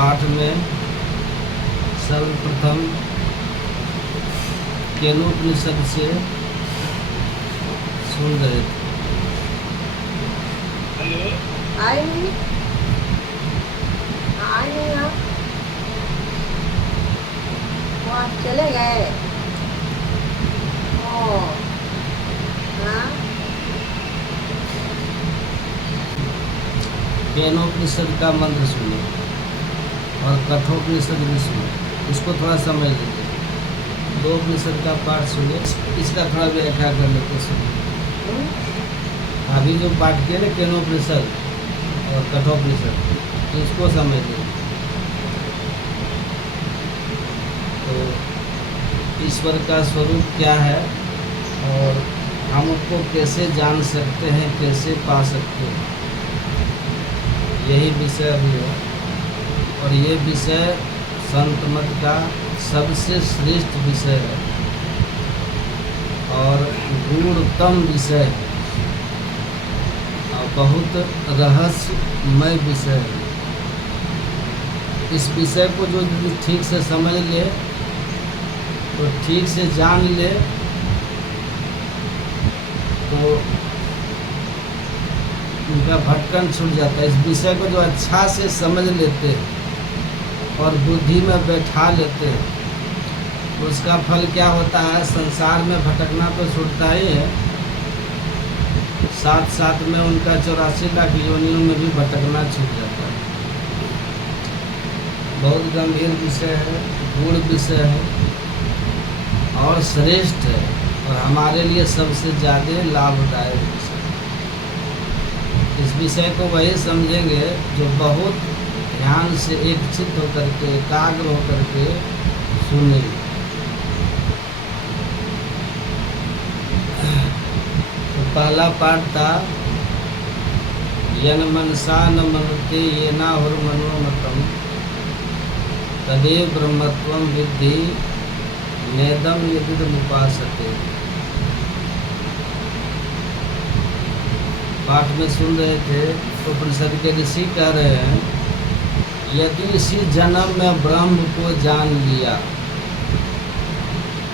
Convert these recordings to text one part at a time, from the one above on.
पाठ में सर्वप्रथम केनोपनिषद से सुन रहे थे। आए नहीं आप वहाँ चले गए। केनोपनिषद का मंत्र सुने और कठोपनिषद भी सुने, इसको थोड़ा समझ लीजिए। दो उपनिषद का पाठ सुने, इसका थोड़ा व्याख्या कर लेते सुनिए। अभी जो पाठ किया ना केनोपनिषद और कठोपनिषद, इसको समझ लीजिए। तो ईश्वर का स्वरूप क्या है और हम उसको कैसे जान सकते हैं, कैसे पा सकते हैं, यही विषय अभी है। और ये विषय संत मत का सबसे श्रेष्ठ विषय है और गूढ़तम विषय है और बहुत रहस्यमय विषय है। इस विषय को जो ठीक से समझ ले, तो ठीक से जान ले, तो उनका भटकन छूट जाता है। इस विषय को जो अच्छा से समझ लेते हैं और बुद्धि में बैठा लेते हैं, उसका फल क्या होता है? संसार में भटकना तो छूटता ही है, साथ साथ में उनका 84 लाख योनियों में भी भटकना छूट जाता है। बहुत गंभीर विषय है, गूढ़ विषय है और श्रेष्ठ है और हमारे लिए सबसे ज़्यादा लाभदायक विषय। इस विषय को वही समझेंगे जो बहुत ध्यान से एक चित्त होकर के, एकाग्र होकर के सुनेंगे। तो पहला पाठ था यन मनसा न मनुते ये ना हुर मनोमतम तदेव ब्रह्मत्वम विद्धि नेदम यदिदमुपासते। पाठ में सुन रहे थे तो उपनिषद के ऋषि कह रहे हैं, यदि इसी जन्म में ब्रह्म को जान लिया,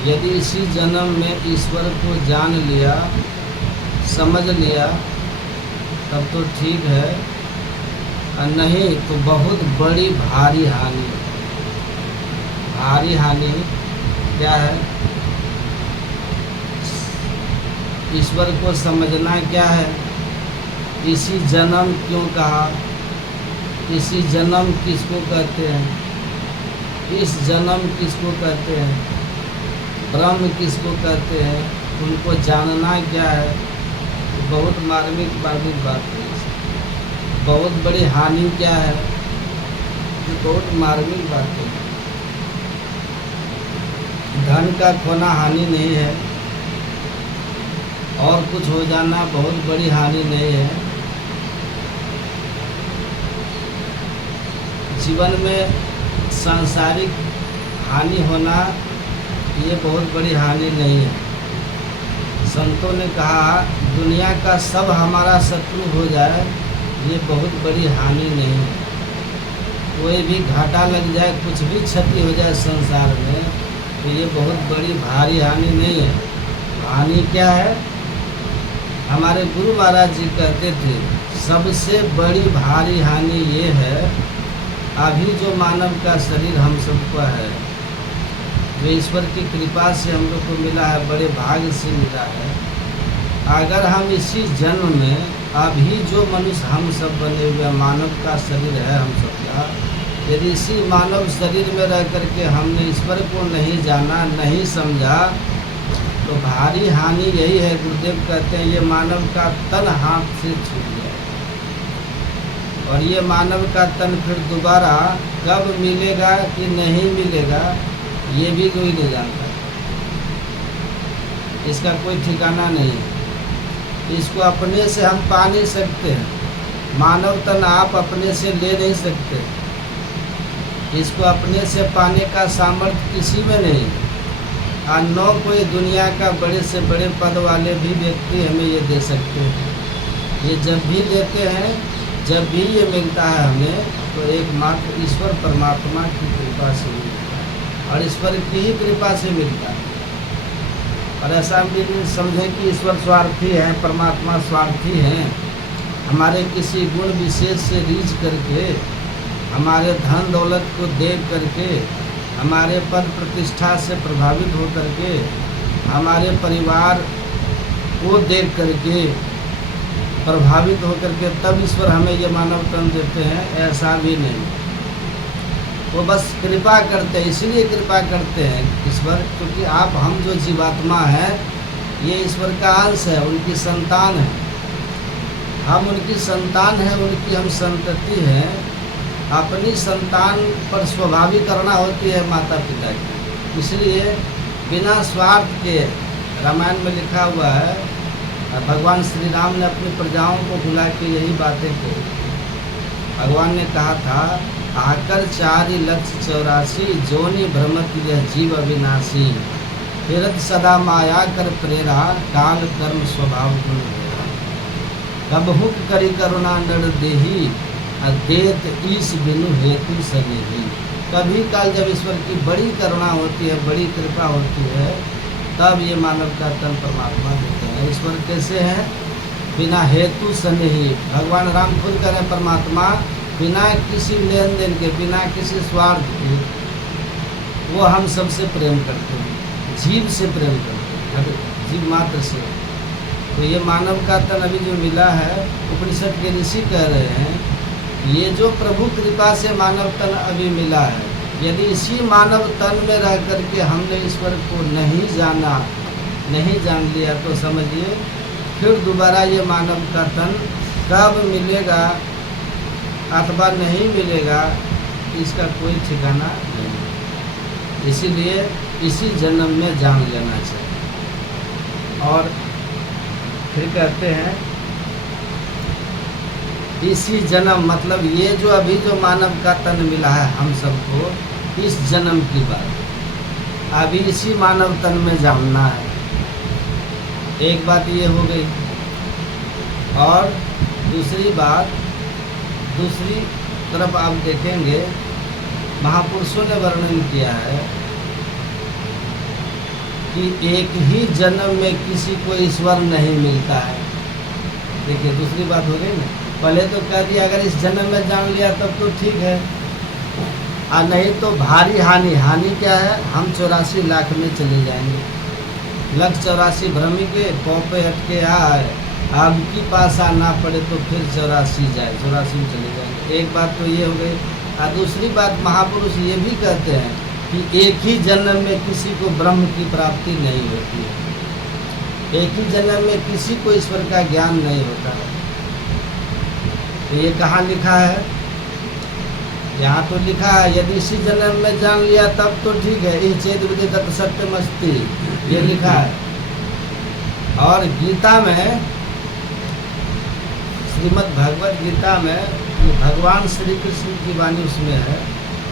यदि इसी जन्म में ईश्वर को जान लिया, समझ लिया, तब तो ठीक है, और नहीं तो बहुत बड़ी भारी हानि। भारी हानि क्या है? ईश्वर को समझना क्या है? इसी जन्म क्यों कहा? इसी जन्म किसको कहते हैं? इस जन्म किसको कहते हैं? ब्रह्म किसको कहते हैं? उनको जानना क्या है? बहुत मार्मिक बात है। बहुत बड़ी हानि क्या है? बहुत मार्मिक बात है। धन का खोना हानि नहीं है और कुछ हो जाना बहुत बड़ी हानि नहीं है। जीवन में सांसारिक हानि होना ये बहुत बड़ी हानि नहीं है। संतों ने कहा दुनिया का सब हमारा शत्रु हो जाए, ये बहुत बड़ी हानि नहीं है। कोई भी घाटा लग जाए, कुछ भी क्षति हो जाए संसार में, तो ये बहुत बड़ी भारी हानि नहीं है। हानि क्या है? हमारे गुरु महाराज जी कहते थे सबसे बड़ी भारी हानि ये है, अभी जो मानव का शरीर हम सबको है, जो ईश्वर की कृपा से हम लोग को मिला है, बड़े भाग्य से मिला है, अगर हम इसी जन्म में अभी जो मनुष्य हम सब बने हुए मानव का शरीर है हम सबका, यदि इसी मानव शरीर में रह करके हमने ईश्वर को नहीं जाना, नहीं समझा, तो भारी हानि यही है। गुरुदेव कहते हैं ये मानव का तन हाथ से छूट गया और ये मानव का तन फिर दोबारा कब मिलेगा कि नहीं मिलेगा, ये भी कोई नहीं जानता। इसका कोई ठिकाना नहीं है। इसको अपने से हम पा नहीं सकते हैं। मानव तन आप अपने से ले नहीं सकते। इसको अपने से पाने का सामर्थ्य किसी में नहीं है। और न कोई दुनिया का बड़े से बड़े पद वाले भी व्यक्ति हमें ये दे सकते हैं। ये जब भी देते हैं, जब भी ये मिलता है हमें, तो एकमात्र ईश्वर परमात्मा की कृपा से मिलता है और ईश्वर की ही कृपा से मिलता है। और ऐसा भी नहीं समझे कि ईश्वर स्वार्थी है, परमात्मा स्वार्थी हैं, हमारे किसी गुण विशेष से रीझ करके, हमारे धन दौलत को देख करके, हमारे पद प्रतिष्ठा से प्रभावित हो करके, हमारे परिवार को देख करके प्रभावित हो करके तब ईश्वर हमें ये मानव तन देते हैं, ऐसा भी नहीं। वो बस कृपा करते हैं, इसलिए कृपा करते हैं ईश्वर, क्योंकि आप हम जो जीवात्मा है ये ईश्वर का अंश है, उनकी संतान है, हम उनकी संतान हैं, उनकी हम संतति हैं। अपनी संतान पर स्वाभाविक करना होती है माता पिता की, इसलिए बिना स्वार्थ के, रामायण में लिखा हुआ है, भगवान श्री राम ने अपनी प्रजाओं को बुला के यही बातें कही। भगवान ने कहा था, आकर 4,84,00,000 जोनि भ्रमत यह जीव अविनाशी, फिरत सदा माया कर प्रेरा, काल कर्म स्वभाव गुण हेरा। कबहुक करी करुणा नर देही, देत ईश बिनु हेतु सनेही। कभी काल जब ईश्वर की बड़ी करुणा होती है, बड़ी कृपा होती है, तब ये मानव का तन परमात्मा देते हैं। ईश्वर कैसे हैं? बिना हेतु सनेही। भगवान राम खुद करें परमात्मा बिना किसी लेन देन के, बिना किसी स्वार्थ के, वो हम सबसे प्रेम करते हैं, जीव से प्रेम करते हैं, जीव मात्र से। तो ये मानव का तन अभी जो मिला है, उपनिषद के ऋषि कह रहे हैं, ये जो प्रभु कृपा से मानव तन अभी मिला है, यदि इसी मानव तन में रह करके हमने ईश्वर को नहीं जाना, नहीं जान लिया, तो समझिए फिर दोबारा ये मानव का तन कब मिलेगा अथवा नहीं मिलेगा, इसका कोई ठिकाना नहीं। इसीलिए इसी जन्म में जान लेना चाहिए। और फिर कहते हैं इसी जन्म, मतलब ये जो अभी जो मानव का तन मिला है हम सबको, इस जन्म की बात अभी इसी मानव तन में जानना है। एक बात ये हो गई। और दूसरी बात, दूसरी तरफ आप देखेंगे महापुरुषों ने वर्णन किया है कि एक ही जन्म में किसी को ईश्वर नहीं मिलता है। देखिए दूसरी बात हो गई ना, पहले तो कह दिया अगर इस जन्म में जान लिया तब तो ठीक है, और नहीं तो भारी हानि। हानि क्या है? हम 84 लाख में चले जाएंगे, 1,84 भ्रमी के पौपे हटके आए, अब की पासा ना पड़े तो फिर 84 जाए, 84 में चले जाएंगे। एक बात तो ये हो गई। और दूसरी बात महापुरुष ये भी कहते हैं कि एक ही जन्म में किसी को ब्रह्म की प्राप्ति नहीं होती है, एक ही जन्म में किसी को ईश्वर का ज्ञान नहीं होता है। तो ये कहाँ लिखा है? यहाँ तो लिखा है यदि इसी जन्म में जान लिया तब तो ठीक है, इस चेत विदित सत्यमस्ति, ये लिखा है। और गीता में, श्रीमद् भगवद गीता में भगवान श्री कृष्ण की वाणी उसमें है,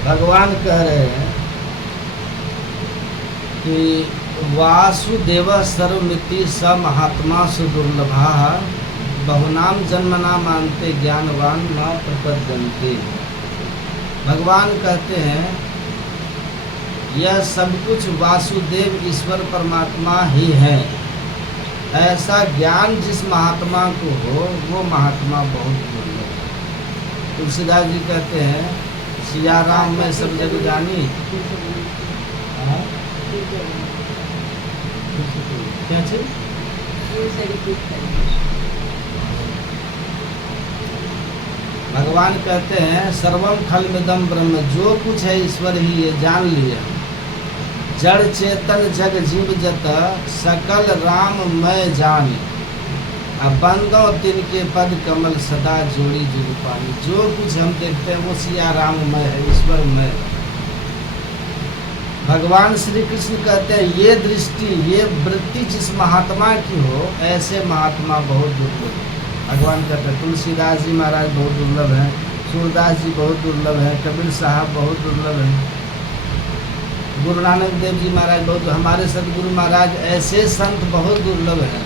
भगवान कह रहे हैं कि वासुदेव सर्वमिति स महात्मा सुदुर्लभा, बहुनाम जन्मना मानते ज्ञानवान न प्रपद्यन्ते। भगवान कहते हैं यह सब कुछ वासुदेव ईश्वर परमात्मा ही है। ऐसा ज्ञान जिस महात्मा को हो वो महात्मा बहुत दुर्लभ है। तुलसीदास जी कहते हैं सिया राम में सब जग जानी। क्या चीज? भगवान कहते हैं सर्वम खलमिदम ब्रह्म, जो कुछ है ईश्वर ही ये जान लिया। जड़ चेतन जग जीव जत, सकल राम मैं जान, अब बंदो तिनके पद कमल सदा जोड़ी जुग पानी। जो कुछ हम देखते हैं वो सिया राम मैं है, ईश्वर मैं। भगवान श्री कृष्ण कहते हैं ये दृष्टि, ये वृत्ति जिस महात्मा की हो, ऐसे महात्मा बहुत दुर्लभ है। भगवान कहते हैं तुलसीदास जी महाराज बहुत दुर्लभ हैं, सूरदास जी बहुत दुर्लभ हैं, कबीर साहब बहुत दुर्लभ हैं, गुरु नानक देव जी महाराज बहुत, हमारे सदगुरु महाराज, ऐसे संत बहुत दुर्लभ हैं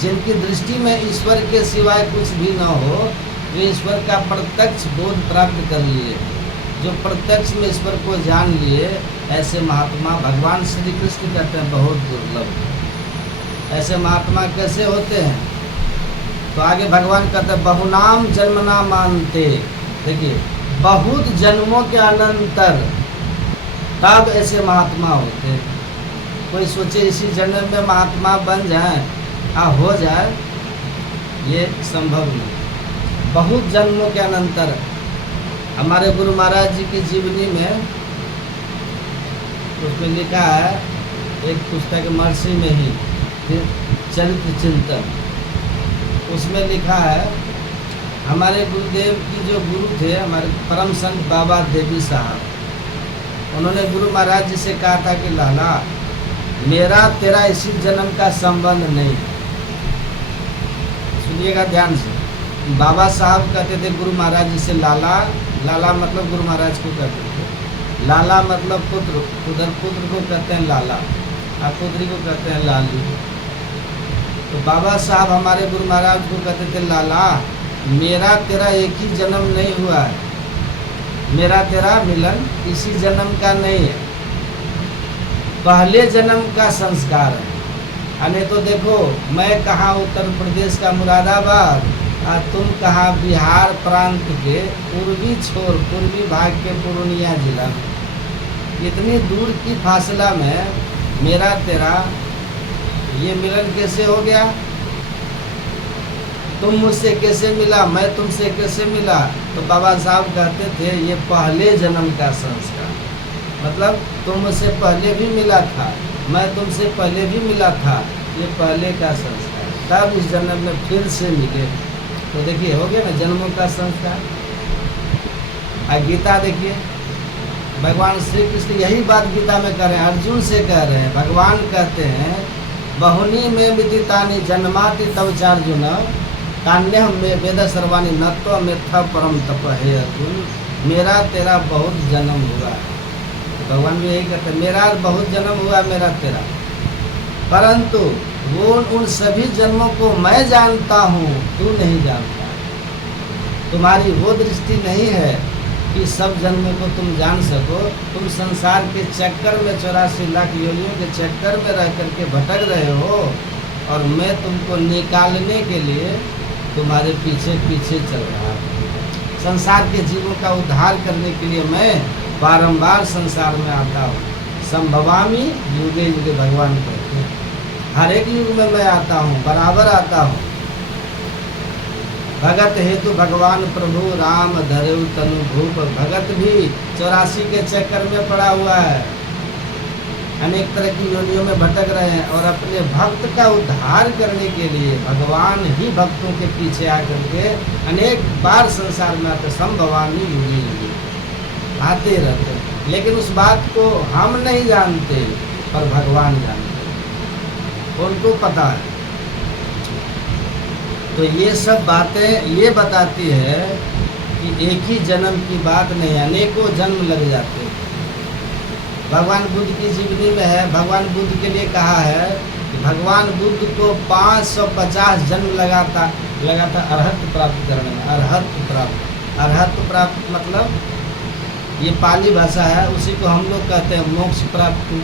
जिनकी दृष्टि में ईश्वर के सिवाय कुछ भी न हो, जो ईश्वर का प्रत्यक्ष बोध प्राप्त कर लिए, जो प्रत्यक्ष में ईश्वर को जान लिए, ऐसे महात्मा भगवान श्री कृष्ण कहते हैं बहुत दुर्लभ। ऐसे महात्मा कैसे होते हैं? तो आगे भगवान कहते हैं बहुनाम जन्मना मानते। देखिए, बहुत जन्मों के अनंतर तब ऐसे महात्मा होते हैं। कोई सोचे इसी जन्म में महात्मा बन जाए हो जाए, ये संभव नहीं। बहुत जन्मों के अनंतर हमारे गुरु महाराज जी की जीवनी में उसमें लिखा है, एक पुस्तक महर्षि में ही चरित्र चिंतन, उसमें लिखा है हमारे गुरुदेव की जो गुरु थे हमारे परम संत बाबा देवी साहब, उन्होंने गुरु महाराज जी से कहा था कि लाला मेरा तेरा इसी जन्म का संबंध नहीं। सुनिएगा ध्यान से, बाबा साहब कहते थे गुरु महाराज जी से लाला, लाला मतलब गुरु महाराज को कहते थे, लाला मतलब पुत्र, उधर पुत्र को कहते हैं लाला और पुत्री को कहते हैं लाली। तो बाबा साहब हमारे गुरु महाराज को कहते थे लाला मेरा तेरा एक ही जन्म नहीं हुआ है, मेरा तेरा मिलन इसी जन्म का नहीं है, पहले जन्म का संस्कार है। अने तो देखो मैं कहाँ उत्तर प्रदेश का मुरादाबाद और तुम कहाँ बिहार प्रांत के पूर्वी छोर पूर्वी भाग के पूर्णिया जिला में, इतनी दूर की फासला में मेरा तेरा ये मिलन कैसे हो गया? तुम मुझसे कैसे मिला, मैं तुमसे कैसे मिला? तो बाबा साहब कहते थे ये पहले जन्म का संस्कार, मतलब तुम मुझसे पहले भी मिला था, मैं तुमसे पहले भी मिला था, ये पहले का संस्कार, तब इस जन्म में फिर से मिले। तो देखिए हो गया ना जन्मों का संस्कार। गीता देखिए, भगवान श्री कृष्ण यही बात गीता में कर रहे हैं, अर्जुन से कह रहे हैं। भगवान कहते हैं बहुनी में विदितानि जन्माति तव चार्जुन तान्य में वेद सर्वाणी नत्व मेथा परम तप है अर्जुन, मेरा तेरा बहुत जन्म हुआ है। तो भगवान भी यही कहते हैं मेरा बहुत जन्म हुआ मेरा तेरा, परंतु वो उन सभी जन्मों को मैं जानता हूँ, तू नहीं जानता। तुम्हारी वो दृष्टि नहीं है कि सब जन्मों को तुम जान सको। तुम संसार के चक्कर में 84 लाख योनियों के चक्कर में रह करके भटक रहे हो, और मैं तुमको निकालने के लिए तुम्हारे पीछे पीछे चल रहा हूँ। संसार के जीवों का उद्धार करने के लिए मैं बारंबार संसार में आता हूँ। संभवामी युगे युगे भगवान कहते हैं, हर एक युग में मैं आता हूँ, बराबर आता हूँ। भगत हेतु भगवान प्रभु राम धरेउ तनु भूप, भगत भी 84 के चक्कर में पड़ा हुआ है, अनेक तरह की योनियों में भटक रहे हैं, और अपने भक्त का उद्धार करने के लिए भगवान ही भक्तों के पीछे आकर के अनेक बार संसार में आते, संभवामी युगे युगे आते रहते। लेकिन उस बात को हम नहीं जानते, पर भगवान जानते, उनको पता है। तो ये सब बातें ये बताती है कि एक ही जन्म की बात नहीं, अनेकों जन्म लग जाते। भगवान बुद्ध की जीवनी में है, भगवान बुद्ध के लिए कहा है कि भगवान बुद्ध को 550 जन्म लगा था अरहत प्राप्त करने में। अरहत प्राप्त मतलब ये पाली भाषा है, उसी को हम लोग कहते हैं मोक्ष प्राप्ति।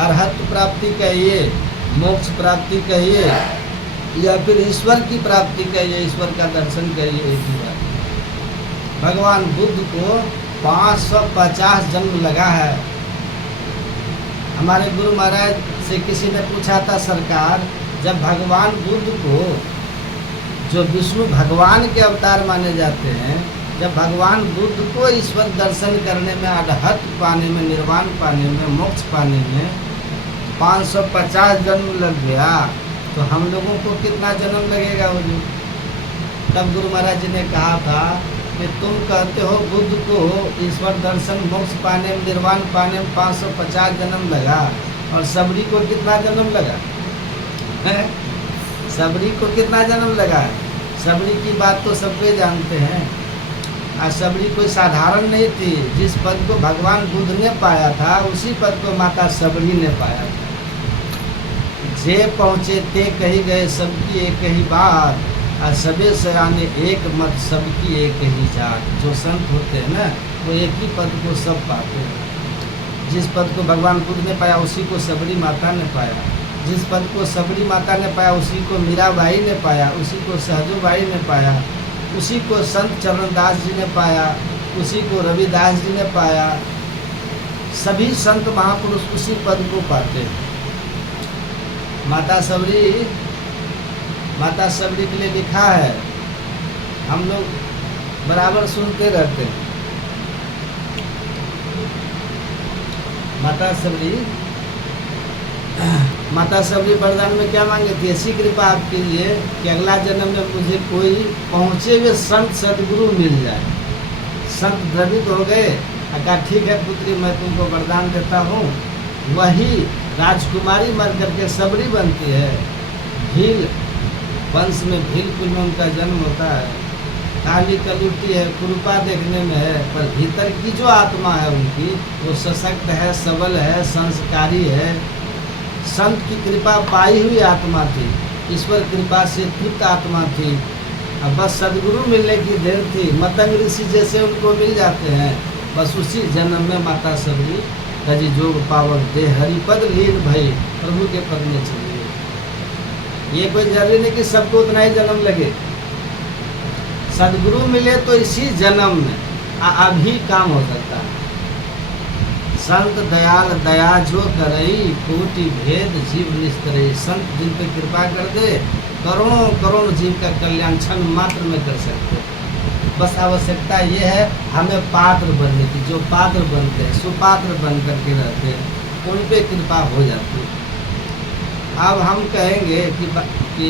अरहत प्राप्ति कहिए, मोक्ष प्राप्ति कहिए, या फिर ईश्वर की प्राप्ति कहिए, ईश्वर का दर्शन करिए, एक ही बात। भगवान बुद्ध को 550 जन्म लगा है। हमारे गुरु महाराज से किसी ने पूछा था, सरकार जब भगवान बुद्ध को, जो विष्णु भगवान के अवतार माने जाते हैं, जब भगवान बुद्ध को ईश्वर दर्शन करने में, अरहत पाने में, निर्वाण पाने में, मोक्ष पाने में 550 जन्म लग गया, तो हम लोगों को कितना जन्म लगेगा वो जो? तब गुरु महाराज जी ने कहा था कि तुम कहते हो बुद्ध को ईश्वर दर्शन मोक्ष पाने में, निर्वाण पाने में 550 जन्म लगा, और सबरी को कितना जन्म लगा है? सबरी को कितना जन्म लगा है? सबरी की बात तो सब कोई जानते हैं। और सबरी कोई साधारण नहीं थी, जिस पद को भगवान बुद्ध ने पाया था उसी पद को माता सबरी ने पाया था। जे पहुँचे ते कही गए सबकी एक ही बात, और सबे सयाने एक मत सबकी एक ही जात। जो संत होते हैं ना वो एक ही पद को सब पाते हैं। जिस पद को भगवान बुद्ध ने पाया उसी को सबरी माता ने पाया, जिस पद को सबरी माता ने पाया उसी को मीराबाई ने पाया, उसी को सहजोबाई ने पाया, उसी को संत चरणदास जी ने पाया, उसी को रविदास जी ने पाया। सभी संत महापुरुष उसी पद को पाते हैं। माता सबरी के लिए लिखा है, हम लोग बराबर सुनते रहते हैं। माता सबरी वरदान में क्या मांगे थी? ऐसी कृपा आप कीजिए कि अगला जन्म में मुझे कोई पहुँचे हुए संत सदगुरु मिल जाए। संत द्रवित हो गए, कहा ठीक है पुत्री मैं तुमको वरदान देता हूँ। वही राजकुमारी मर करके सबरी बनती है। भील वंश में भील कुल में उनका जन्म होता है। काली कलुटी है, कुरूपा देखने में है, पर भीतर की जो आत्मा है उनकी वो सशक्त है, सबल है, संस्कारी है। संत की कृपा पाई हुई आत्मा थी, ईश्वर कृपा से तृप्त आत्मा थी। अब बस सदगुरु मिलने की देर थी। मतंग ऋषि जैसे उनको मिल जाते हैं, बस उसी जन्म में माता सबरी कजी जोग पावक दे हरिपद लीन भई प्रभु के पद में चली गई। ये कोई जरूरी नहीं कि सबको उतना ही जन्म लगे। सदगुरु मिले तो इसी जन्म में अभी काम हो सकता है। संत दयाल दया जो करई कोटि भेद जीव निस्तरई। संत जिन पे कृपा कर दे करोड़ों करोड़ जीव का कल्याण क्षण मात्र में कर सकते। बस आवश्यकता ये है हमें पात्र बनने की। जो पात्र बनते हैं, सुपात्र बन करके रहते हैं, उन पे कृपा हो जाती है। अब हम कहेंगे कि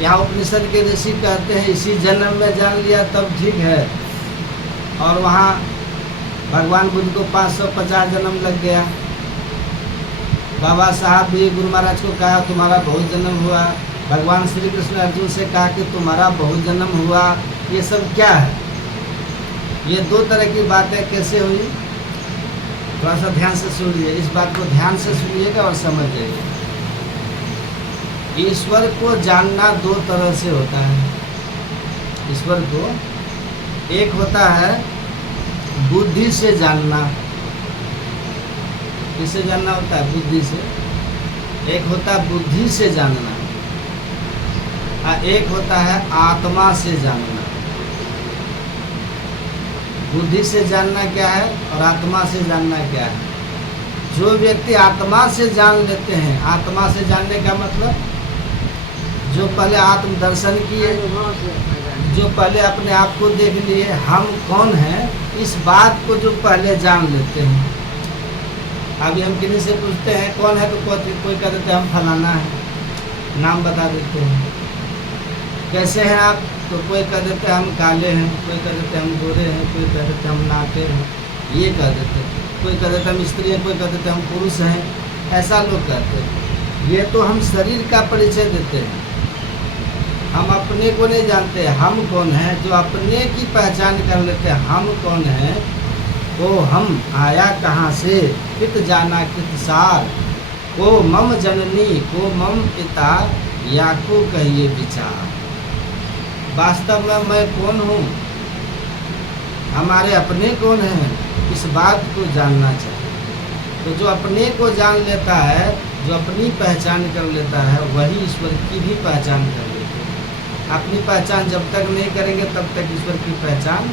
यहाँ उपनिषद के ऋषि कहते हैं इसी जन्म में जान लिया तब ठीक है, और वहाँ भगवान बुद्ध को 550 जन्म लग गया। बाबा साहब भी गुरु महाराज को कहा तुम्हारा बहुत जन्म हुआ। भगवान श्री कृष्ण अर्जुन से कहा कि तुम्हारा बहुत जन्म हुआ। ये सब क्या है? ये दो तरह की बातें कैसे हुई? थोड़ा सा ध्यान से सुनिए, इस बात को ध्यान से सुनिएगा और समझ जाइएगा। ईश्वर को जानना दो तरह से होता है। ईश्वर को एक होता है बुद्धि से जानना। किससे जानना होता है? बुद्धि से। एक होता है बुद्धि से जानना, और एक होता है आत्मा से जानना। बुद्धि से जानना क्या है और आत्मा से जानना क्या है? जो व्यक्ति आत्मा से जान लेते हैं, आत्मा से जानने का मतलब जो पहले आत्म दर्शन किए, जो पहले अपने आप को देख लिए हम कौन हैं, इस बात को जो पहले जान लेते हैं। अभी हम किसी से पूछते हैं कौन है, तो कोई कह देते हैं हम फलाना है, नाम बता देते हैं। कैसे हैं आप, तो कोई कह देते हैं हम काले हैं, कोई कह देते हैं हम गोरे हैं, कोई कह देते हैं हम नाटे हैं, ये कह देते हैं। कोई कह देते हैं हम स्त्री हैं, कोई कह देते हैं हम पुरुष हैं। ऐसा लोग कहते हैं। ये तो हम शरीर का परिचय देते हैं, हम अपने को नहीं जानते हम कौन हैं। जो अपने की पहचान कर लेते हैं हम कौन हैं, वो हम आया कहाँ से, कित जाना कित सार, को मम जननी को मम पिता, या को कहिए विचार। वास्तव में मैं कौन हूँ, हमारे अपने कौन हैं, इस बात को जानना चाहिए। तो जो अपने को जान लेता है, जो अपनी पहचान कर लेता है, वही ईश्वर की भी पहचान कर लेता है। अपनी पहचान जब तक नहीं करेंगे तब तक ईश्वर की पहचान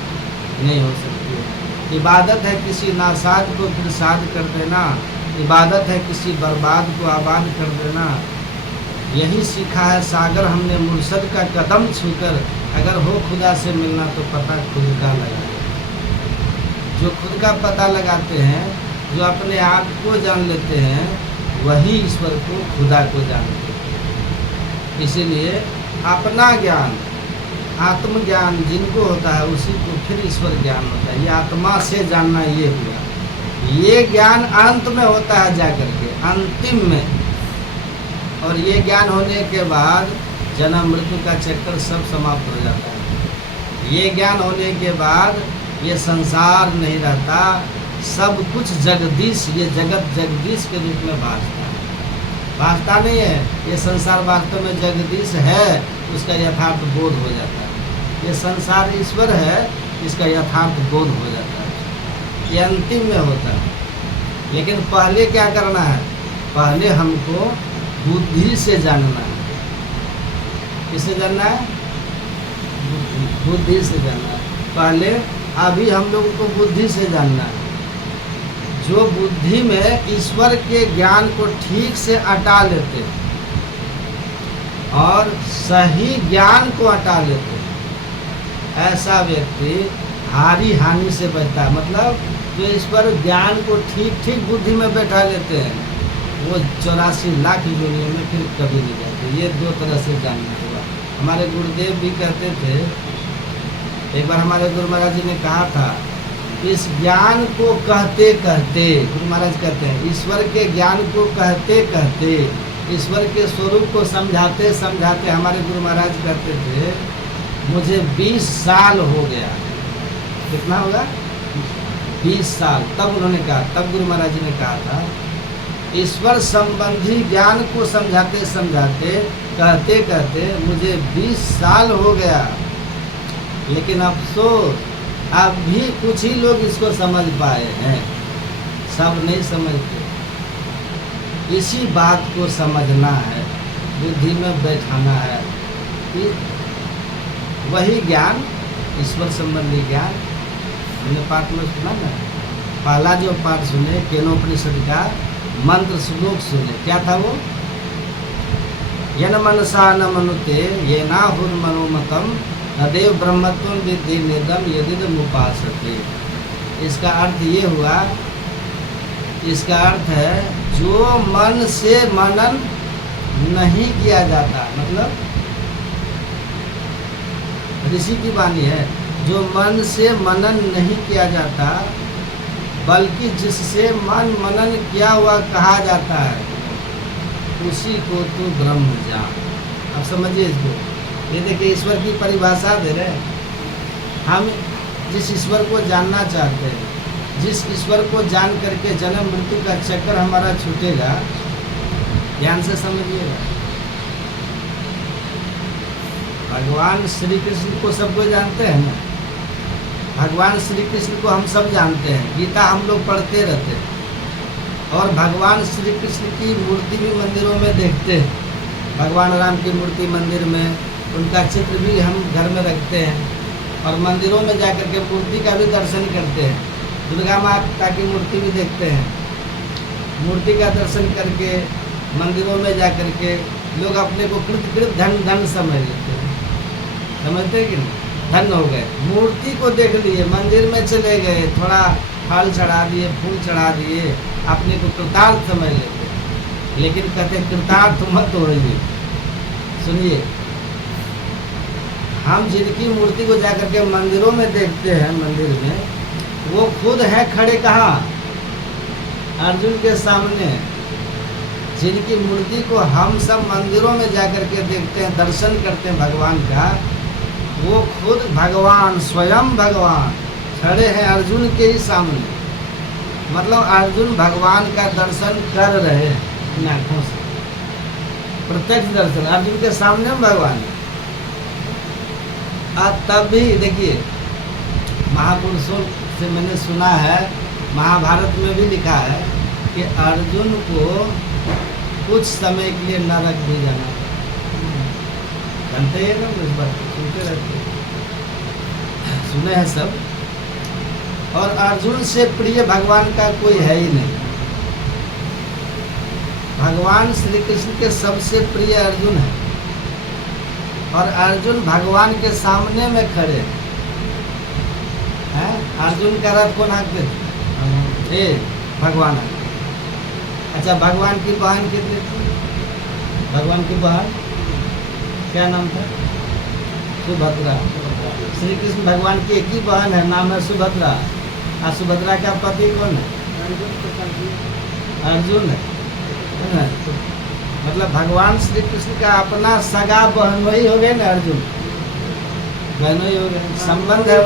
नहीं हो सकती है। इबादत है किसी नासाद को फिर साध कर देना, इबादत है किसी बर्बाद को आबाद कर देना। यही सीखा है सागर हमने मुर्शद का कदम छूकर, अगर हो खुदा से मिलना तो पता खुद का लगा। जो खुद का पता लगाते हैं, जो अपने आप को जान लेते हैं, वही ईश्वर को खुदा को जानते हैं। इसीलिए अपना ज्ञान, आत्मज्ञान जिनको होता है उसी को फिर ईश्वर ज्ञान होता है। ये आत्मा से जानना ये हुआ। ये ज्ञान अंत में होता है जाकर के, अंतिम में। और ये ज्ञान होने के बाद जन्म मृत्यु का चक्कर सब समाप्त हो जाता है। ये ज्ञान होने के बाद ये संसार नहीं रहता, सब कुछ जगदीश, ये जगत जगदीश के रूप में भासता है। भासता नहीं है। ये संसार वास्तव में जगदीश है, उसका यथार्थ बोध हो जाता है। ये संसार ईश्वर है, इसका यथार्थ बोध हो जाता है। ये अंतिम में होता है। लेकिन पहले क्या करना है? पहले हमको बुद्धि से जानना है। किससे जानना है? बुद्धि से जानना है। पहले अभी हम लोगों को बुद्धि से जानना है। जो बुद्धि में ईश्वर के ज्ञान को ठीक से अटा लेते और सही ज्ञान को अटा लेते, ऐसा व्यक्ति हारी हानि से बचता है। मतलब जो ईश्वर ज्ञान को ठीक ठीक बुद्धि में बैठा लेते हैं, वो 84 लाख योनियों में फिर कभी नहीं जाते। ये दो तरह से जानना होगा। हमारे गुरुदेव भी कहते थे, एक बार हमारे गुरु महाराज जी ने कहा था, इस ज्ञान को कहते कहते, गुरु महाराज कहते हैं, ईश्वर के ज्ञान को कहते कहते, ईश्वर के स्वरूप को समझाते समझाते, हमारे गुरु महाराज कहते थे, मुझे 20 साल हो गया। कितना होगा? 20 साल। तब उन्होंने कहा, तब गुरु महाराज जी ने कहा था, ईश्वर संबंधी ज्ञान को समझाते समझाते, कहते कहते मुझे 20 साल हो गया। लेकिन अफसोस, अब भी कुछ ही लोग इसको समझ पाए हैं, सब नहीं समझते। इसी बात को समझना है, बुद्धि में बैठाना है कि वही ज्ञान, ईश्वर संबंधी ज्ञान, हमने पाठ में सुना ना, पहला जो पाठ सुने केनोपनिषद का मंत्र श्लोक सुने, क्या था वो? यन मनसा न मनुते ये ना हुर मनोमतम तदेव ब्रह्मत्वं विद्धि निदम यदिदम उपासते। इसका अर्थ ये हुआ, इसका अर्थ है जो मन से मनन नहीं किया जाता, मतलब ऋषि की वाणी है, जो मन से मनन नहीं किया जाता, बल्कि जिससे मन मनन किया हुआ कहा जाता है, उसी को तो ब्रह्म जान। अब समझिए इसको। ये देखिए ईश्वर की परिभाषा दे रहे हैं। हम जिस ईश्वर को जानना चाहते हैं, जिस ईश्वर को जान करके जन्म मृत्यु का चक्कर हमारा छूटेगा, ध्यान से समझिएगा। भगवान श्री कृष्ण को सब कोई जानते हैं ना? भगवान श्री कृष्ण को हम सब जानते हैं, गीता हम लोग पढ़ते रहते हैं। और भगवान श्री कृष्ण की मूर्ति भी मंदिरों में देखते हैं। भगवान राम की मूर्ति मंदिर में, उनका चित्र भी हम घर में रखते हैं और मंदिरों में जाकर के मूर्ति का भी दर्शन करते हैं। दुर्गा माता की मूर्ति भी देखते हैं। मूर्ति का दर्शन करके मंदिरों में जाकर के लोग अपने को कृत धन धन समझ लेते हैं। समझते हैं कि नहीं? धन हो गए। मूर्ति को देख लिए, मंदिर में चले गए, थोड़ा फल चढ़ा दिए, फूल चढ़ा दिए, अपने को कृतार्थ समझ लेते। लेकिन कहते कृतार्थ मत होइए। सुनिए, हम जिनकी मूर्ति को जाकर के मंदिरों में देखते हैं, मंदिर में, वो खुद है खड़े कहाँ? अर्जुन के सामने। जिनकी मूर्ति को हम सब मंदिरों में जाकर के देखते हैं, दर्शन करते हैं भगवान का, वो खुद भगवान, स्वयं भगवान खड़े हैं अर्जुन के ही सामने। मतलब अर्जुन भगवान का दर्शन कर रहे हैं अपनी आँखों से, प्रत्यक्ष दर्शन। अर्जुन के सामने हम भगवान है। तब भी देखिए, महापुरुषों से मैंने सुना है, महाभारत में भी लिखा है कि अर्जुन को कुछ समय के लिए नरक भी जाना। जानते हैं ना, इस बात सुनते रहते हैं, सुने हैं सब। और अर्जुन से प्रिय भगवान का कोई है ही नहीं। भगवान श्री कृष्ण के सबसे प्रिय अर्जुन है और अर्जुन भगवान के सामने में खड़े हैं। अर्जुन का रथ कौन हाँकते थे? भगवान। अच्छा, भगवान की बहन कितनी थी? भगवान की बहन क्या नाम था? सुभद्रा। श्री कृष्ण भगवान की एक ही बहन है, नाम है सुभद्रा। और सुभद्रा का पति कौन है? अर्जुन है। मतलब भगवान श्री कृष्ण का अपना सगा बहन वही हो गए ना, अर्जुन बहनों ही हो गए, संबंध है,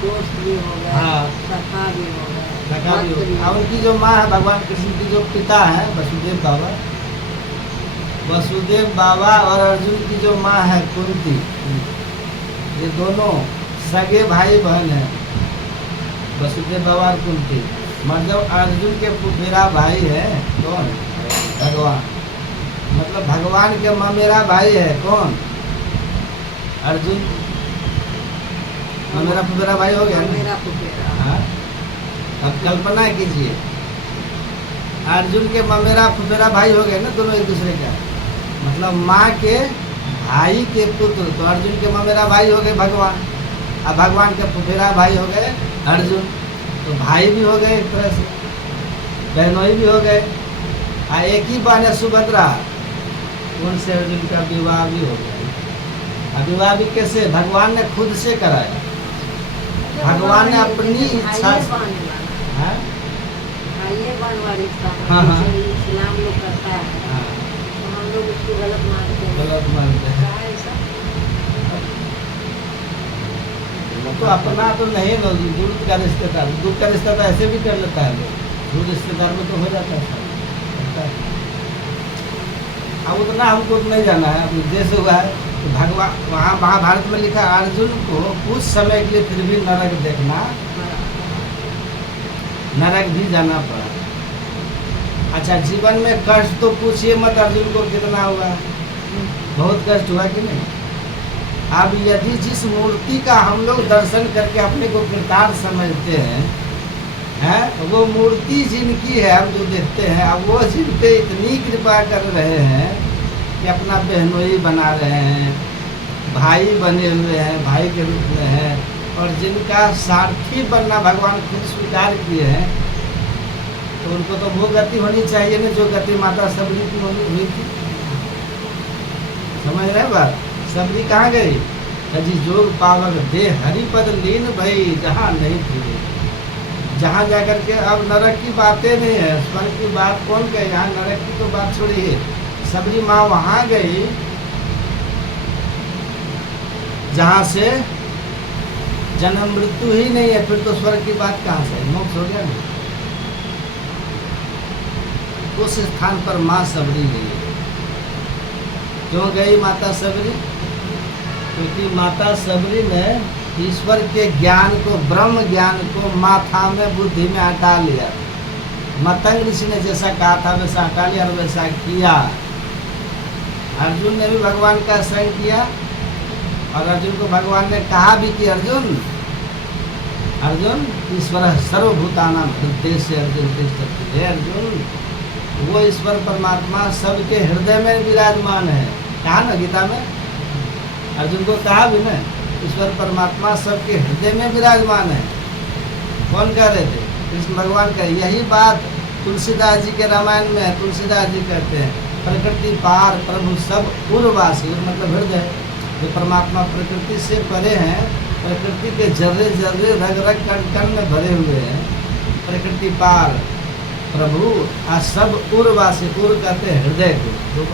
दोस्त भी हो गए, हाँ, सखा भी हो गए, सखा भी हो गए। और उनकी जो माँ है, भगवान कृष्ण की जो पिता है वसुदेव बाबा, वसुदेव बाबा और अर्जुन की जो माँ है कुंती, ये दोनों सगे भाई बहन हैं, वसुदेव बाबा और कुंती। मतलब अर्जुन के फुफेरा भाई है कौन? भगवान। मतलब भगवान के ममेरा भाई है कौन? अर्जुन। ममेरा फुफेरा भाई हो गया ना? मेरा फुफेरा। हाँ? अब कल्पना कीजिए, अर्जुन के ममेरा फुफेरा भाई हो गए ना दोनों एक दूसरे का। मतलब माँ के भाई के पुत्र, तो अर्जुन के ममेरा भाई हो गए भगवान, अब भगवान के फुफेरा भाई हो गए अर्जुन, तो भाई भी हो गए एक तरह से, बहनोई भी हो गए। एक ही बहन है सुभद्रा, उनसे अर्जुन का विवाह भी हो गया। अब विवाह भी कैसे? भगवान ने खुद से कराया, भगवान ने अपनी इच्छा से। हाँ? हाँ, हाँ। इस्लाम लोग करता है, हाँ, तो हम लोग उसको गलत मानते हैं। गलत मानते हैं। क्या है ऐसा? तो अपना तो नहीं ना, दूर का रिश्तेदार, दूर का रिश्तेदार ऐसे भी कर लेता है लोग, दूर रिश्तेदार में तो हो जाता है सब, होता है। अब उतना हमको तो नहीं जाना है। अब उद्देश्य हुआ है तो भगवान, वहाँ महाभारत में लिखा अर्जुन को कुछ समय के लिए फिर भी नरक देखना, नरक भी जाना पड़ा। अच्छा, जीवन में कष्ट तो पूछिए मत, अर्जुन को कितना हुआ, बहुत कष्ट हुआ कि नहीं। अब यदि जिस मूर्ति का हम लोग दर्शन करके अपने को कृतार्थ समझते हैं, वो मूर्ति जिनकी है, हम जो देखते हैं, अब वो जिन पे इतनी कृपा कर रहे हैं कि अपना बहनोई बना रहे हैं, भाई बने हुए हैं, भाई के रूप में हैं, और जिनका सारथी बनना भगवान खुद स्वीकार किए हैं, तो उनको तो वो गति होनी चाहिए ना जो गति माता सबरी की हुई थी। समझ रहे बात? सबरी कहाँ गई? अजी जोग पावक दे हरिपद लीन भई जहाँ नहीं थी, जहाँ जाकर के अब नरक की बातें नहीं है, स्वर्ग की बात कौन कहे, यहाँ नरक की तो बात छोड़िए। सबरी माँ वहाँ गई जहाँ से जन्म मृत्यु ही नहीं है, फिर तो स्वर्ग की बात कहाँ से, मोक्ष हो गया ना। उस स्थान पर माँ सबरी गई। क्यों गई माता सबरी? क्योंकि माता सबरी ने ईश्वर के ज्ञान को, ब्रह्म ज्ञान को माथा में, बुद्धि में हटा लिया। मतंग ऋषि ने जैसा कहा था वैसा हटा लिया और वैसा किया। अर्जुन ने भी भगवान का संग किया, और अर्जुन को भगवान ने कहा भी कि अर्जुन अर्जुन ईश्वर सर्वभूतानां हृदय से अर्जुन तिष्ठति। हे अर्जुन, वो ईश्वर परमात्मा सबके हृदय में विराजमान है। कहा ना गीता में, अर्जुन को कहा भी ना, ईश्वर परमात्मा सबके हृदय में विराजमान है। कौन कह रहे थे? कृष्ण भगवान का। यही बात तुलसीदास जी के रामायण में है। तुलसीदास जी कहते हैं प्रकृति पार प्रभु सब पूर्ववासी, मतलब हृदय। जो परमात्मा प्रकृति से परे हैं, प्रकृति के जर्रे जर्रे रग रग कण कण में भरे हुए हैं। प्रकृति पार प्रभु आ सब उर्वासी, उर कहते हैं हृदय को। जो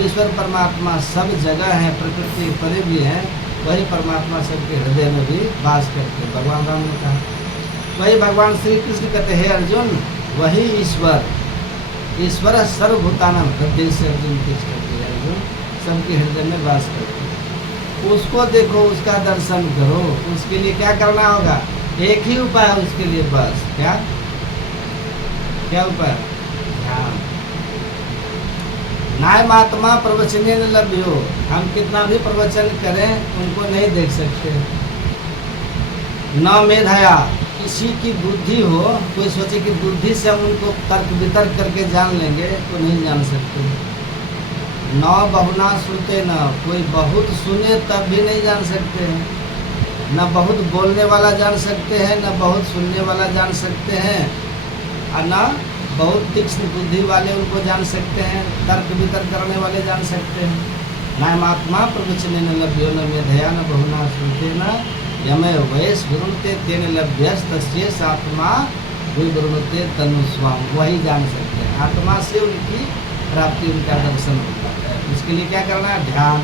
ईश्वर परमात्मा सब जगह हैं, प्रकृति परे भी हैं, वही परमात्मा सबके हृदय में भी वास करते हैं। भगवान राम ने कहा, वही भगवान श्री कृष्ण कहते हैं अर्जुन, वही ईश्वर, ईश्वर सर्वभूतानां हृदय से अर्जुन तिष्ठति। अर्जुन सबके हृदय में वास करते हैं। उसको देखो, उसका दर्शन करो। उसके लिए क्या करना होगा? एक ही उपाय है उसके लिए, बस। क्या क्या उपाय? ध्यान। नायमात्मा प्रवचने न लभ्यो। हम कितना भी प्रवचन करें उनको नहीं देख सकते। न मेधाया, किसी की बुद्धि हो, कोई सोचे कि बुद्धि से हम उनको तर्क वितर्क करके जान लेंगे, तो नहीं जान सकते। न बहुना सुनते, न कोई बहुत सुने तब भी नहीं जान सकते हैं। न बहुत बोलने वाला जान सकते हैं, न बहुत सुनने वाला जान सकते हैं, और न बहुत तीक्ष्ण बुद्धि वाले उनको जान सकते हैं, तर्क वितर्क करने वाले जान सकते हैं। नायमात्मा प्रवचने न लभ्यो न मेधया न बहुना सुनते न यमय वयस विरुणते तेन लभ्यस तस्येष आत्मा विवृणते तनुस्वाम। वही जान सकते हैं, आत्मा से उनकी प्राप्ति, उनका दर्शन होता है। इसके लिए क्या करना है? ध्यान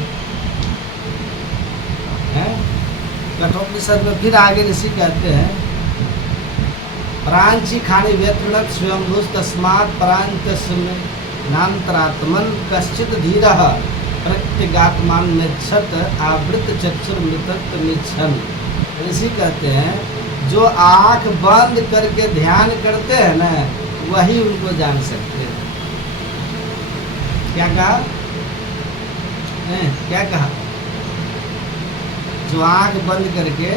है। कठोपनिषद में फिर आगे ऋषि कहते हैं, प्रांची खानी व्यथुणत स्वयं तस्मात् प्रांत सुन नान्तरात्मन कश्चित धीरः प्रत्यगात्मान नेक्षत आवृत चक्षुर्मृतत्व निच्छन। ऋषि कहते हैं जो आँख बंद करके ध्यान करते हैं ना वही उनको जान सकते हैं। क्या कहा? क्या कहा? जो आँख बंद करके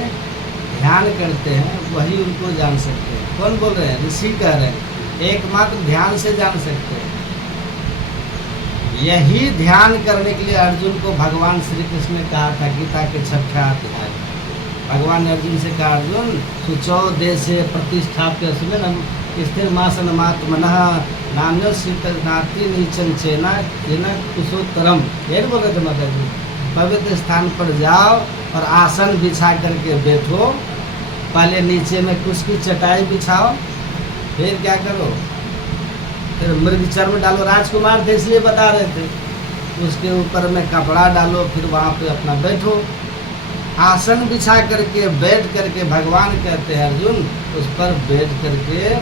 ध्यान करते हैं वही उनको जान सकते हैं। कौन बोल रहे हैं? ऋषि कह रहे हैं एकमात्र ध्यान से जान सकते हैं। यही ध्यान करने के लिए अर्जुन को भगवान श्री कृष्ण ने कहा था गीता के 6ठा अध्याय। भगवान ने अर्जुन से कहा अर्जुन शुचौ देशे प्रतिष्ठाप्य स्थिर मासनमात्मनः नान्यो शीतनाति नीचन चेना येना कुशोत्तरम। यही बोल रहे थे माता जी। पवित्र स्थान पर जाओ और आसन बिछा करके बैठो। पहले नीचे में कुछ की चटाई बिछाओ, फिर क्या करो, फिर मृग चर्म डालो। राजकुमार थे इसलिए बता रहे थे। उसके ऊपर में कपड़ा डालो, फिर वहाँ पे अपना बैठो। आसन बिछा करके बैठ करके भगवान कहते हैं अर्जुन उस पर बैठ करके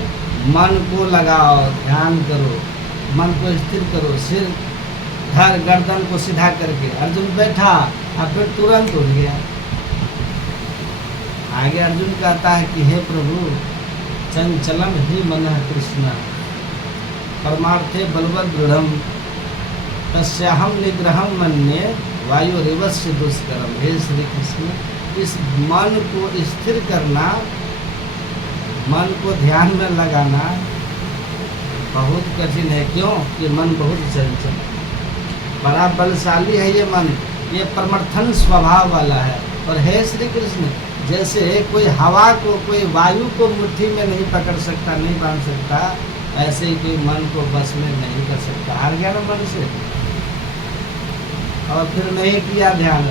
मन को लगाओ, ध्यान करो, मन को स्थिर करो, सिर धर गर्दन को सीधा करके। अर्जुन बैठा और फिर तुरंत उठ गया। आगे अर्जुन कहता है कि हे प्रभु चंचलम ही मनः कृष्ण परमार्थे बलवद दृढ़ तस्याहम निग्रहम मन्ये वायु रिवस्य दुष्करम। हे श्री कृष्ण इस मन को स्थिर करना, मन को ध्यान में लगाना बहुत कठिन है। क्यों? ये मन बहुत चंचल, बड़ा बलशाली है ये मन, ये प्रमर्थन स्वभाव वाला है। और हे श्री कृष्ण जैसे कोई हवा को, कोई वायु को मुट्ठी में नहीं पकड़ सकता, नहीं बांध सकता, ऐसे ही कोई मन को बस में नहीं कर सकता। हार गया ना मन से, और फिर नहीं किया ध्यान।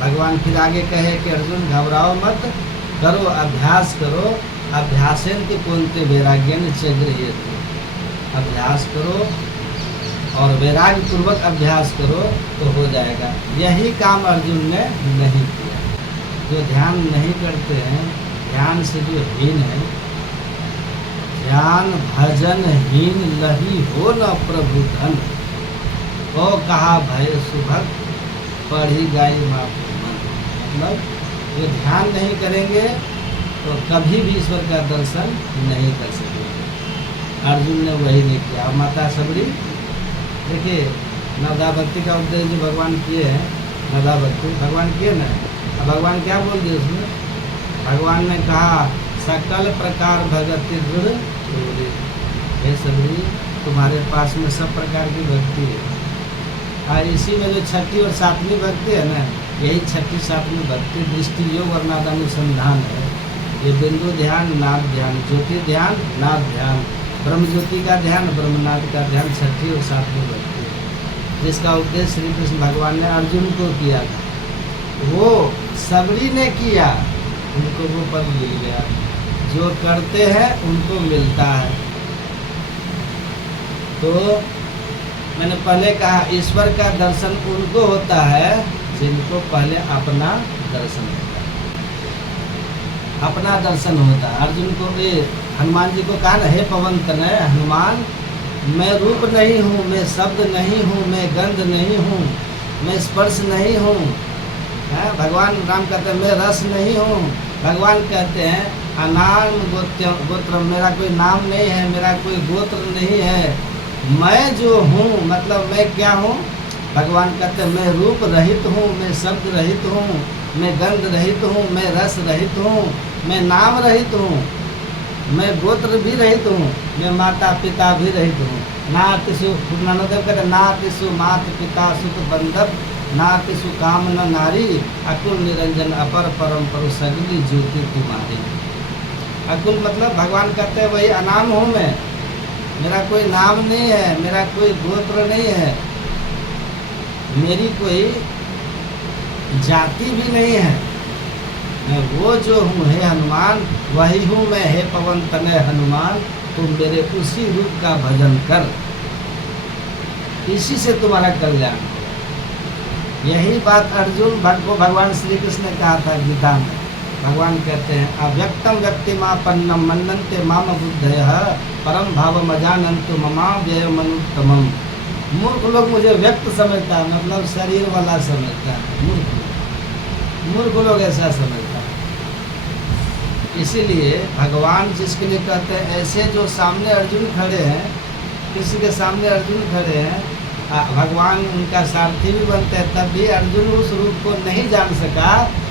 भगवान फिर आगे कहे कि अर्जुन घबराओ मत, करो अभ्यास करो। अभ्यासेन के पुनते वैराग्यन चग्रह्यते। अभ्यास करो और वैराग्य पूर्वक अभ्यास करो तो हो जाएगा। यही काम अर्जुन ने नहीं किया। जो ध्यान नहीं करते हैं, ध्यान से जो हीन है, ध्यान भजन हीन लही हो न प्रभु धन। ओ कहा भय सुभक्त पढ़ी गाई माफ मन। मतलब जो ध्यान नहीं करेंगे तो कभी भी ईश्वर का दर्शन नहीं कर सकेंगे। अर्जुन ने वही नहीं किया। और माता सबरी देखिए नवदा भक्ति का उपदेश जो भगवान किए हैं, नवदा भक्ति भगवान किए ना। अब भगवान क्या बोल दिए उसमें? भगवान ने कहा सकल प्रकार भगति दृढ़ पूरी। हे सबरी तुम्हारे पास में सब प्रकार की भक्ति है। और इसी में जो छठी और सातवीं भक्ति है ना, यही छठी सातवीं भक्ति दृष्टि योग और नादानुसंधान है। ये बिंदु ध्यान, नाद ध्यान, ज्योति ध्यान, नाद ध्यान, ब्रह्म ज्योति का ध्यान, ब्रह्मनाद का ध्यान छठी और सातवीं भक्ति है। जिसका उपदेश श्री कृष्ण भगवान ने अर्जुन को किया था, वो सबरी ने किया, उनको वो पद मिल गया। जो करते हैं उनको मिलता है। तो मैंने पहले कहा ईश्वर का दर्शन उनको होता है जिनको पहले अपना दर्शन होता है। अपना दर्शन होता है। अर्जुन को ये हनुमान जी को कहा ना, हे पवन तनय हनुमान मैं रूप नहीं हूँ, मैं शब्द नहीं हूँ, मैं गंध नहीं हूँ, मैं स्पर्श नहीं हूँ। भगवान राम कहते हैं मैं रस नहीं हूँ। भगवान कहते हैं अनाम गोत्र, मेरा कोई नाम नहीं है, मेरा कोई गोत्र नहीं है। मैं जो हूँ मतलब मैं क्या हूँ? भगवान कहते हैं मैं रूप रहित हूँ, मैं शब्द रहित हूँ, मैं गंध रहित हूँ, मैं रस रहित हूँ, मैं नाम रहित हूँ, मैं गोत्र भी रहित हूँ, मैं माता पिता भी रहित हूँ। नातिसु नानदेव कहते नातिसु मात पिता सुख बंधव, नातिसु काम न नारी, अकुल निरंजन अपर परम परु सगली ज्योति तुम्हारी। अकुल मतलब भगवान कहते हैं वही अनाम हूँ मैं, मेरा कोई नाम नहीं है, मेरा कोई गोत्र नहीं है, मेरी कोई जाति भी नहीं है। मैं वो जो हूँ हे हनुमान वही हूँ मैं। हे पवन तनय हनुमान तुम मेरे उसी रूप का भजन कर, इसी से तुम्हारा कल्याण। यही बात अर्जुन को भगवान श्री कृष्ण ने कहा था गीता में। भगवान कहते हैं अव्यक्तम व्यक्तिमापन्नम मन्नन्ते माम बुद्धयः परम भावम अजानन्तु ममा व्ययमनुत्तमम। मूर्ख लोग मुझे व्यक्त समझता है, मतलब शरीर वाला समझता है। मूर्ख लोग ऐसा समझता है। इसीलिए भगवान जिसके लिए कहते हैं, ऐसे जो सामने अर्जुन खड़े हैं, किसी के सामने अर्जुन खड़े हैं, भगवान उनका सारथी भी बनते हैं, तब भी अर्जुन उस रूप को नहीं जान सका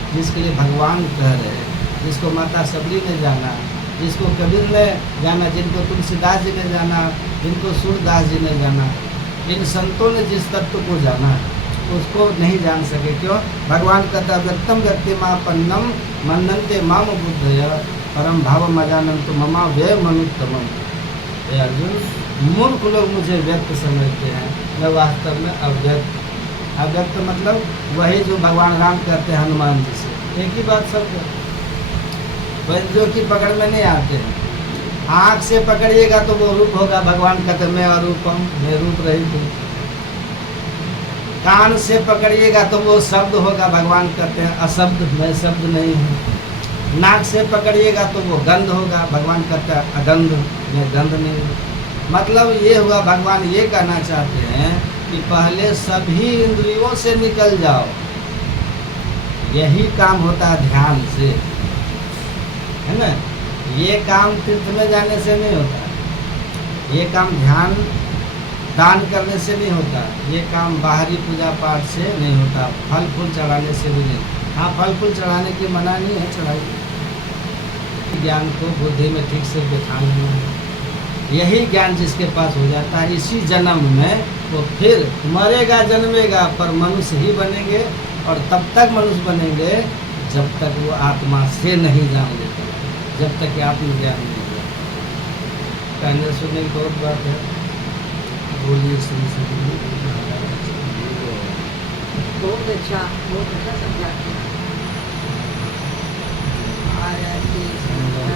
जिसके लिए भगवान कह रहे हैं। जिसको माता सबरी ने जाना, जिसको कबीर ने जाना, जिनको तुलसीदास जी ने जाना, जिनको सूरदास जी ने जाना, इन संतों ने जिस तत्व को जाना उसको नहीं जान सके। क्यों? भगवान कहता व्यक्तम व्यक्तिमापन्नम मन्नन्ते माम बुद्धयः परम भावम अजानन्तु ममा व्ययमनुत्तमम। हे अर्जुन, मूर्ख लोग मुझे व्यक्त समझते हैं, मैं वास्तव में अव्यक्त। अव्यक्त मतलब वही जो भगवान राम कहते हैं हनुमान जी से, एक ही बात सब वही जो कि पकड़ में नहीं आते हैं। आँख से पकड़िएगा तो वो रूप होगा, भगवान कहते हैं मैं अरूपम, मैं रूप रहित हूँ। कान से पकड़िएगा तो वो शब्द होगा, भगवान कहते हैं अशब्द, मैं शब्द नहीं हूँ। नाक से पकड़िएगा तो वो गंध होगा, भगवान कहते हैं अगंध, मैं गंध नहीं हूँ। मतलब ये हुआ, भगवान ये कहना चाहते हैं कि पहले सभी इंद्रियों से निकल जाओ। यही काम होता है ध्यान से, है ना। ये काम तीर्थ में जाने से नहीं होता, ये काम ध्यान दान करने से नहीं होता, ये काम बाहरी पूजा पाठ से नहीं होता, फल फूल चढ़ाने से भी नहीं। हाँ, फल फूल चढ़ाने की मना नहीं है, चढ़ाइए। ज्ञान को बुद्धि में ठीक से बिठा लेना है। यही ज्ञान जिसके पास हो जाता है इसी जन्म में, वो फिर मरेगा जन्मेगा पर मनुष्य ही बनेंगे। और तब तक मनुष्य बनेंगे जब तक वो आत्मा से नहीं जान लेता, जब तक कि आत्मज्ञान नहीं होगा। कहने सुनने की बहुत बात है, बोलिए सुन सकते। बहुत अच्छा समझाते हैं। और